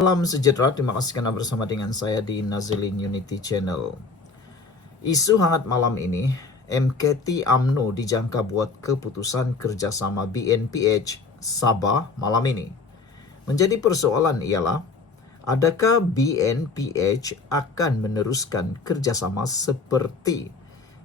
Salam sejahtera, terima kasih karena bersama dengan saya di Nazilin Unity Channel. Isu hangat malam ini, MKT UMNO dijangka buat keputusan kerjasama BNPH Sabah malam ini. Menjadi persoalan ialah, adakah BNPH akan meneruskan kerjasama seperti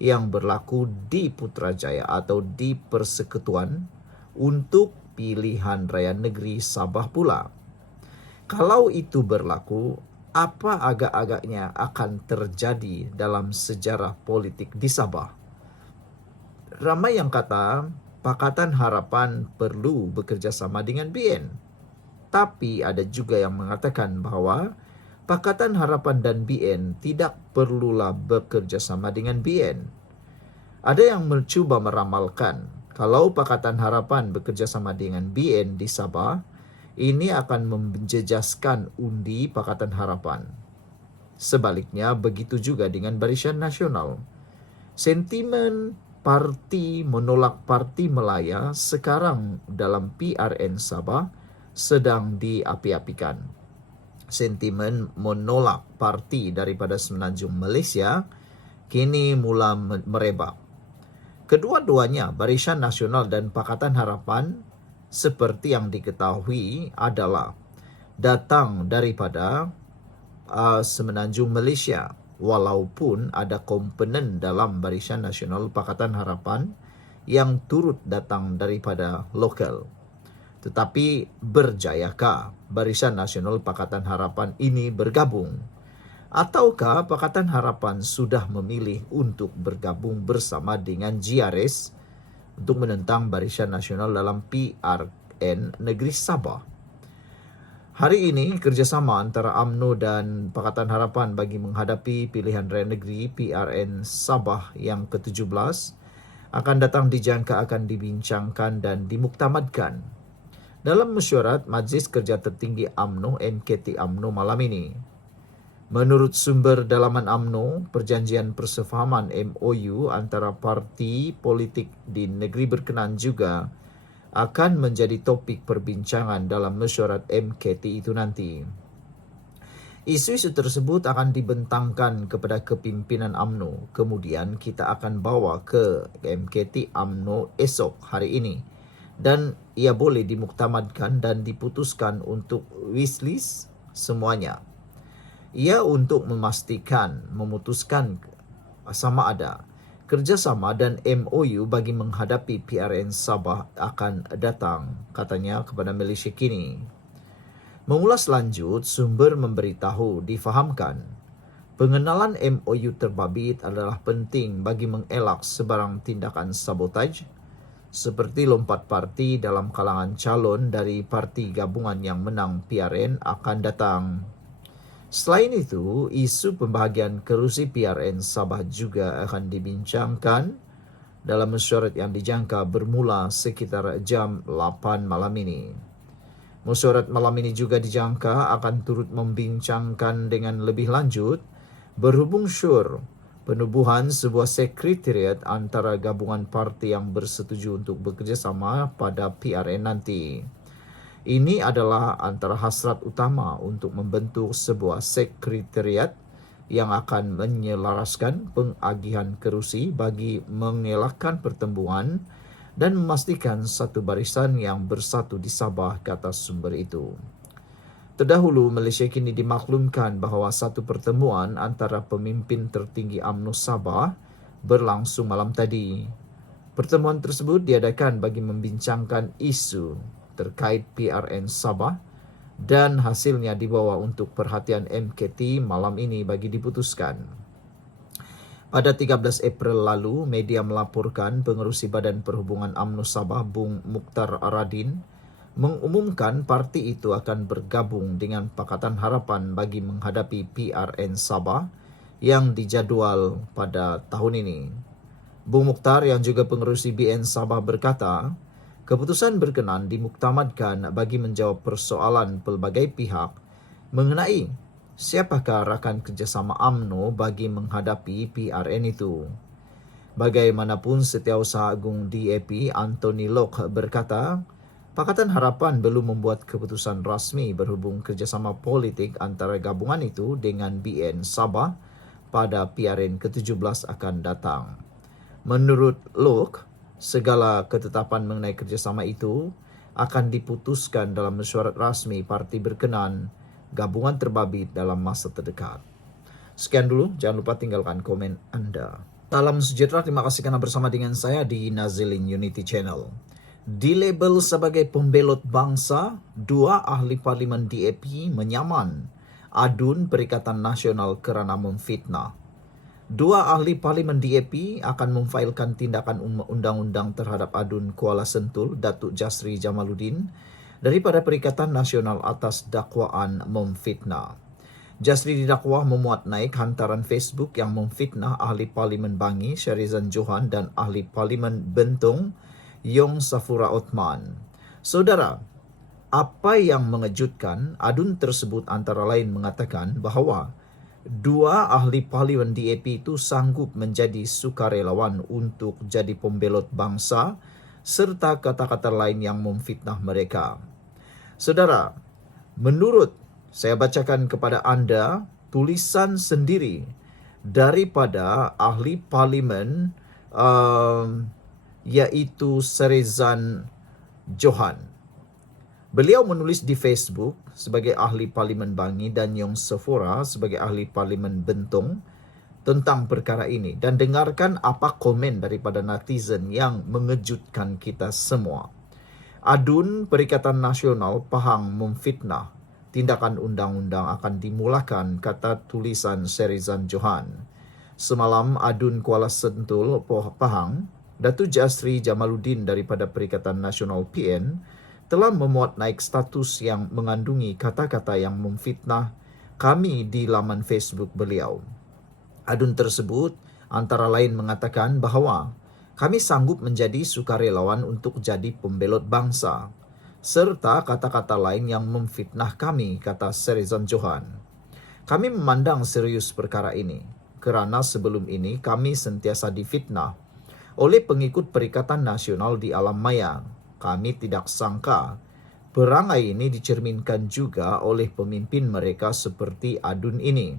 yang berlaku di Putrajaya atau di Persekutuan untuk pilihan raya negeri Sabah pula? Kalau itu berlaku, apa agak-agaknya akan terjadi dalam sejarah politik di Sabah? Ramai yang kata Pakatan Harapan perlu bekerja sama dengan BN. Tapi ada juga yang mengatakan bahwa Pakatan Harapan dan BN tidak perlulah bekerja sama dengan BN. Ada yang mencuba meramalkan kalau Pakatan Harapan bekerja sama dengan BN di Sabah, ini akan menjejaskan undi Pakatan Harapan. Sebaliknya, begitu juga dengan Barisan Nasional. Sentimen parti menolak Parti Melaya sekarang dalam PRN Sabah sedang diapi-apikan. Sentimen menolak parti daripada Semenanjung Malaysia kini mula merebak. Kedua-duanya, Barisan Nasional dan Pakatan Harapan, seperti yang diketahui adalah datang daripada Semenanjung Malaysia, walaupun ada komponen dalam Barisan Nasional Pakatan Harapan yang turut datang daripada lokal. Tetapi berjayakah Barisan Nasional Pakatan Harapan ini bergabung? Ataukah Pakatan Harapan sudah memilih untuk bergabung bersama dengan GRS untuk menentang Barisan Nasional dalam PRN Negeri Sabah? Hari ini, kerjasama antara UMNO dan Pakatan Harapan bagi menghadapi pilihan raya negeri PRN Sabah yang ke-17 akan datang dijangka akan dibincangkan dan dimuktamadkan dalam mesyuarat Majlis Kerja Tertinggi UMNO MKT UMNO malam ini. Menurut sumber dalaman UMNO, perjanjian persefahaman MOU antara parti politik di negeri berkenaan juga akan menjadi topik perbincangan dalam mesyuarat MKT itu nanti. Isu-isu tersebut akan dibentangkan kepada kepimpinan UMNO. Kemudian kita akan bawa ke MKT UMNO esok hari ini. Dan ia boleh dimuktamadkan dan diputuskan untuk wishlist semuanya. Ia untuk memutuskan sama ada kerjasama dan MOU bagi menghadapi PRN Sabah akan datang, katanya kepada Malaysia Kini. Mengulas lanjut, sumber memberitahu difahamkan pengenalan MOU terbabit adalah penting bagi mengelak sebarang tindakan sabotaj seperti lompat parti dalam kalangan calon dari parti gabungan yang menang PRN akan datang. Selain itu, isu pembahagian kerusi PRN Sabah juga akan dibincangkan dalam mesyuarat yang dijangka bermula sekitar jam 8 malam ini. Mesyuarat malam ini juga dijangka akan turut membincangkan dengan lebih lanjut berhubung syur penubuhan sebuah sekretariat antara gabungan parti yang bersetuju untuk bekerjasama pada PRN nanti. Ini adalah antara hasrat utama untuk membentuk sebuah sekretariat yang akan menyelaraskan pengagihan kerusi bagi mengelakkan pertempuran dan memastikan satu barisan yang bersatu di Sabah, kata sumber itu. Terdahulu, Malaysia kini dimaklumkan bahawa satu pertemuan antara pemimpin tertinggi UMNO Sabah berlangsung malam tadi. Pertemuan tersebut diadakan bagi membincangkan isu terkait PRN Sabah dan hasilnya dibawa untuk perhatian MKT malam ini bagi diputuskan. Pada 13 April lalu, media melaporkan pengerusi Badan Perhubungan UMNO Sabah Bung Mukhtar Aradin mengumumkan parti itu akan bergabung dengan Pakatan Harapan bagi menghadapi PRN Sabah yang dijadual pada tahun ini. Bung Mukhtar yang juga pengerusi BN Sabah berkata, keputusan berkenan dimuktamadkan bagi menjawab persoalan pelbagai pihak mengenai siapakah rakan kerjasama UMNO bagi menghadapi PRN itu. Bagaimanapun, Setiausaha Agung DAP Anthony Locke berkata, Pakatan Harapan belum membuat keputusan rasmi berhubung kerjasama politik antara gabungan itu dengan BN Sabah pada PRN ke-17 akan datang. Menurut Luke, segala ketetapan mengenai kerjasama itu akan diputuskan dalam mesyuarat rasmi parti berkenan gabungan terbabit dalam masa terdekat. Sekian dulu, jangan lupa tinggalkan komen Anda. Salam sejahtera, terima kasih karena bersama dengan saya di Nazilin Unity Channel. Dilabel sebagai pembelot bangsa, 2 ahli parlimen DAP menyaman adun Perikatan Nasional kerana memfitnah. 2 ahli parlimen DAP akan memfailkan tindakan undang-undang terhadap adun Kuala Sentul, Datuk Jasri Jamaluddin, daripada Perikatan Nasional atas dakwaan memfitnah. Jasri didakwa memuat naik hantaran Facebook yang memfitnah ahli parlimen Bangi Syarizan Johan dan ahli parlimen Bentong Yong Safura Othman. Saudara, apa yang mengejutkan, adun tersebut antara lain mengatakan bahawa 2 ahli parlimen DAP itu sanggup menjadi sukarelawan untuk jadi pembelot bangsa serta kata-kata lain yang memfitnah mereka. Saudara, menurut saya bacakan kepada anda tulisan sendiri daripada ahli parlimen iaitu Syarizan Johan. Beliau menulis di Facebook sebagai ahli parlimen Bangi dan Yong Safura sebagai ahli parlimen Bentong tentang perkara ini, dan dengarkan apa komen daripada netizen yang mengejutkan kita semua. Adun Perikatan Nasional Pahang memfitnah, tindakan undang-undang akan dimulakan, kata tulisan Syarizan Johan. Semalam adun Kuala Sentul Pahang, Datuk Jasri Jamaluddin daripada Perikatan Nasional PN telah memuat naik status yang mengandungi kata-kata yang memfitnah kami di laman Facebook beliau. Adun tersebut antara lain mengatakan bahawa kami sanggup menjadi sukarelawan untuk jadi pembelot bangsa, serta kata-kata lain yang memfitnah kami, kata Syarizan Johan. Kami memandang serius perkara ini kerana sebelum ini kami sentiasa difitnah oleh pengikut Perikatan Nasional di alam maya. Kami tidak sangka perangai ini dicerminkan juga oleh pemimpin mereka seperti adun ini.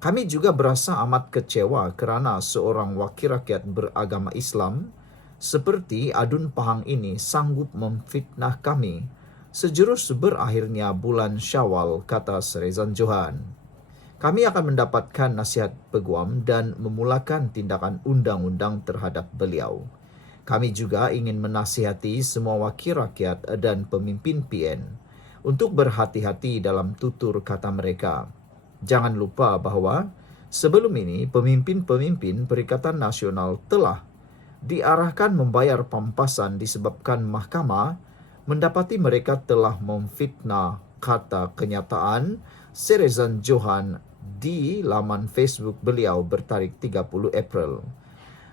Kami juga berasa amat kecewa kerana seorang wakil rakyat beragama Islam seperti adun Pahang ini sanggup memfitnah kami sejurus berakhirnya bulan Syawal, kata Syarizan Johan. Kami akan mendapatkan nasihat peguam dan memulakan tindakan undang-undang terhadap beliau. Kami juga ingin menasihati semua wakil rakyat dan pemimpin PN untuk berhati-hati dalam tutur kata mereka. Jangan lupa bahawa sebelum ini pemimpin-pemimpin Perikatan Nasional telah diarahkan membayar pampasan disebabkan mahkamah mendapati mereka telah memfitnah, kata kenyataan Syarizan Johan di laman Facebook beliau bertarikh 30 April.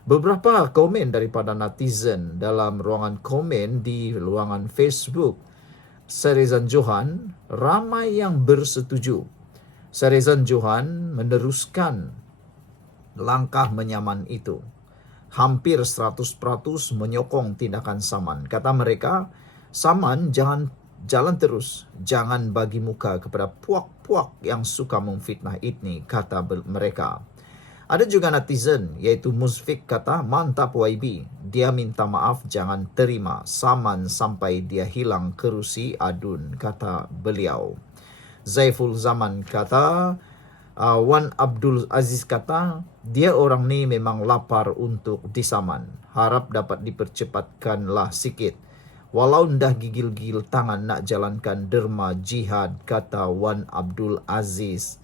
Beberapa komen daripada netizen dalam ruangan komen di ruangan Facebook Syarizan Johan, ramai yang bersetuju. Syarizan Johan meneruskan langkah menyaman itu. Hampir 100% menyokong tindakan saman. Kata mereka, saman jangan jalan terus, jangan bagi muka kepada puak-puak yang suka memfitnah ini, kata mereka. Ada juga netizen, iaitu Musfik, kata, mantap YB, dia minta maaf jangan terima saman sampai dia hilang kerusi adun, kata beliau. Zaiful Zaman kata, Wan Abdul Aziz kata, dia orang ni memang lapar untuk disaman, harap dapat dipercepatkanlah sikit. Walau ndah gigil-gigil tangan nak jalankan derma jihad, kata Wan Abdul Aziz.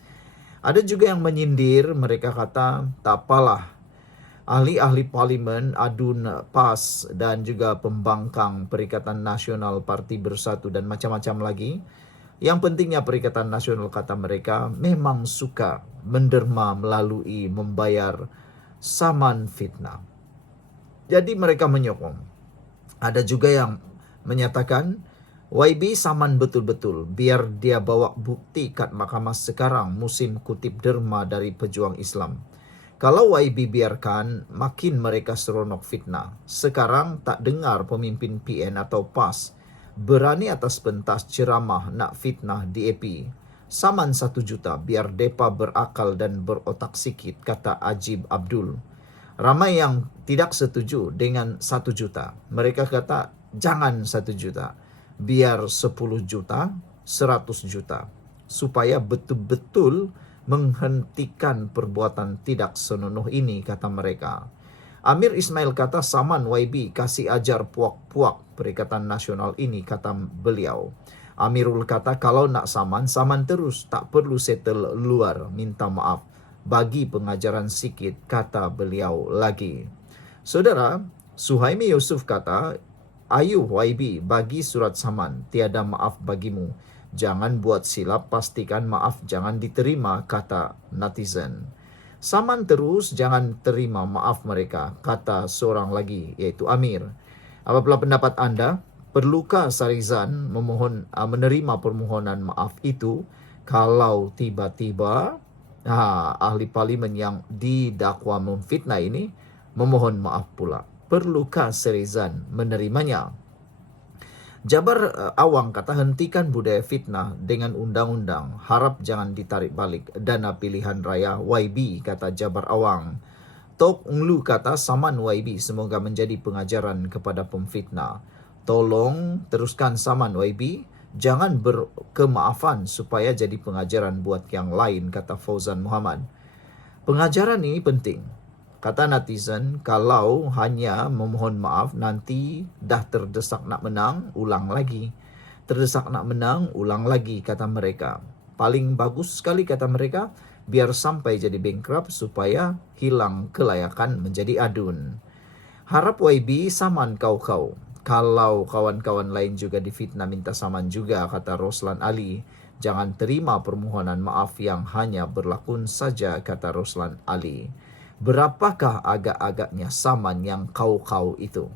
Ada juga yang menyindir, mereka kata, tak apalah. Ahli-ahli parlimen, adun PAS dan juga pembangkang Perikatan Nasional Parti Bersatu dan macam-macam lagi. Yang pentingnya Perikatan Nasional, kata mereka, memang suka menderma melalui membayar saman fitnah. Jadi mereka menyokong. Ada juga yang menyatakan YB saman betul-betul, biar dia bawa bukti kat mahkamah sekarang musim kutip derma dari pejuang Islam. Kalau YB biarkan, makin mereka seronok fitnah. Sekarang tak dengar pemimpin PN atau PAS berani atas pentas ceramah nak fitnah DAP. Saman 1 juta biar depa berakal dan berotak sikit, kata Ajib Abdul. Ramai yang tidak setuju dengan 1 juta. Mereka kata jangan 1 juta, biar 10 juta, 100 juta. Supaya betul-betul menghentikan perbuatan tidak senonoh ini, kata mereka. Amir Ismail kata saman YB kasih ajar puak-puak Perikatan Nasional ini, kata beliau. Amirul kata kalau nak saman, saman terus, tak perlu settle luar, minta maaf. Bagi pengajaran sikit, kata beliau lagi. Saudara, Suhaimi Yusuf kata, ayu YB bagi surat saman, tiada maaf bagimu. Jangan buat silap, pastikan maaf jangan diterima, kata netizen. Saman terus, jangan terima maaf mereka, kata seorang lagi, yaitu Amir. Apabila pendapat anda? Perlukah Sarizan menerima permohonan maaf itu kalau tiba-tiba ahli parlimen yang didakwa memfitnah ini memohon maaf pula? Perlukah Sarizan menerimanya? Jabar Awang kata hentikan budaya fitnah dengan undang-undang. Harap jangan ditarik balik dana pilihan raya YB, kata Jabar Awang. Tok Nglu kata saman YB semoga menjadi pengajaran kepada pemfitnah. Tolong teruskan saman YB. Jangan berkemaafan supaya jadi pengajaran buat yang lain, kata Fauzan Muhammad. Pengajaran ini penting. Kata netizen, kalau hanya memohon maaf nanti dah terdesak nak menang, ulang lagi. Terdesak nak menang, ulang lagi, kata mereka. Paling bagus sekali, kata mereka, biar sampai jadi bankrupt supaya hilang kelayakan menjadi adun. Harap YB saman kau-kau. Kalau kawan-kawan lain juga difitnah minta saman juga, kata Roslan Ali. Jangan terima permohonan maaf yang hanya berlakon saja, kata Roslan Ali. Berapakah agak-agaknya saman yang kau-kau itu?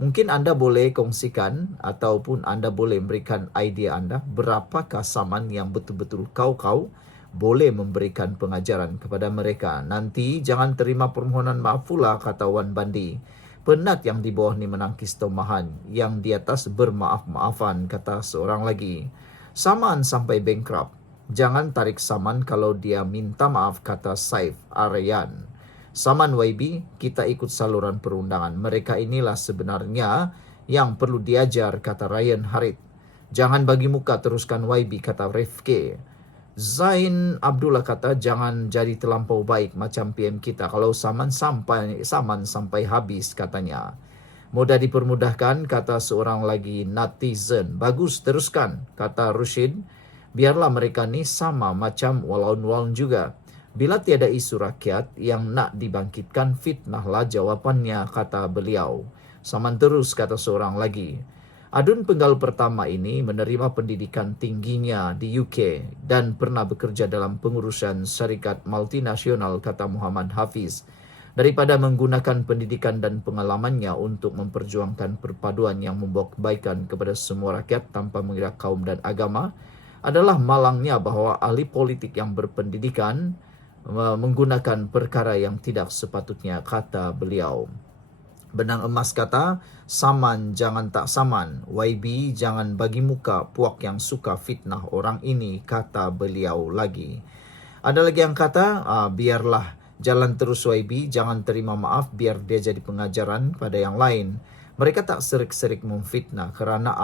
Mungkin anda boleh kongsikan ataupun anda boleh memberikan idea anda. Berapakah saman yang betul-betul kau-kau? Boleh memberikan pengajaran kepada mereka. Nanti jangan terima permohonan maaf pula, kata Wan Bandi. Penat yang di bawah ni menangkis tomahan, yang di atas bermaaf-maafan, kata seorang lagi. Saman sampai bankrupt. Jangan tarik saman kalau dia minta maaf, kata Saif Aryan. Saman YB, kita ikut saluran perundangan. Mereka inilah sebenarnya yang perlu diajar, kata Ryan Harit. Jangan bagi muka, teruskan YB, kata Rifke. Zain Abdullah kata jangan jadi terlampau baik macam PM kita. Kalau saman sampai habis, katanya. Mudah dipermudahkan, kata seorang lagi netizen. Bagus, teruskan, kata Rushid. Biarlah mereka ni sama macam walaun-walaun juga. Bila tiada isu rakyat yang nak dibangkitkan, fitnahlah jawapannya, kata beliau. Saman terus, kata seorang lagi. Adun penggal pertama ini menerima pendidikan tingginya di UK dan pernah bekerja dalam pengurusan syarikat multinasional, kata Muhammad Hafiz. Daripada menggunakan pendidikan dan pengalamannya untuk memperjuangkan perpaduan yang membawa kebaikan kepada semua rakyat tanpa mengira kaum dan agama, adalah malangnya bahawa ahli politik yang berpendidikan menggunakan perkara yang tidak sepatutnya, kata beliau. Benang emas kata, saman jangan tak saman. YB jangan bagi muka puak yang suka fitnah orang ini, kata beliau lagi. Ada lagi yang kata, biarlah jalan terus YB, jangan terima maaf biar dia jadi pengajaran pada yang lain. Mereka tak serik-serik memfitnah kerana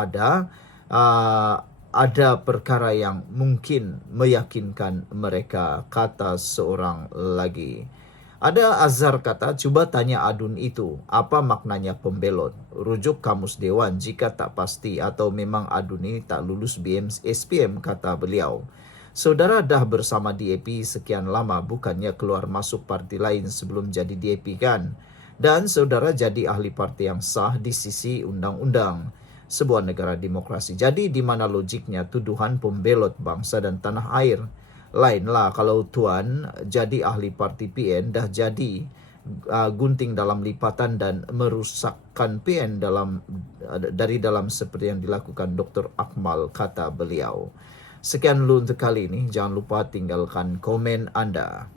ada perkara yang mungkin meyakinkan mereka, kata seorang lagi. Ada Azhar kata, cuba tanya adun itu, apa maknanya pembelot? Rujuk Kamus Dewan jika tak pasti atau memang adun ini tak lulus SPM, kata beliau. Saudara dah bersama DAP sekian lama, bukannya keluar masuk parti lain sebelum jadi DAP kan? Dan saudara jadi ahli parti yang sah di sisi undang-undang sebuah negara demokrasi. Jadi di mana logiknya tuduhan pembelot bangsa dan tanah air? Lainlah kalau tuan jadi ahli parti PN dah jadi gunting dalam lipatan dan merusakkan PN dari dalam seperti yang dilakukan Dr. Akmal, kata beliau. Sekian dulu untuk kali ini. Jangan lupa tinggalkan komen anda.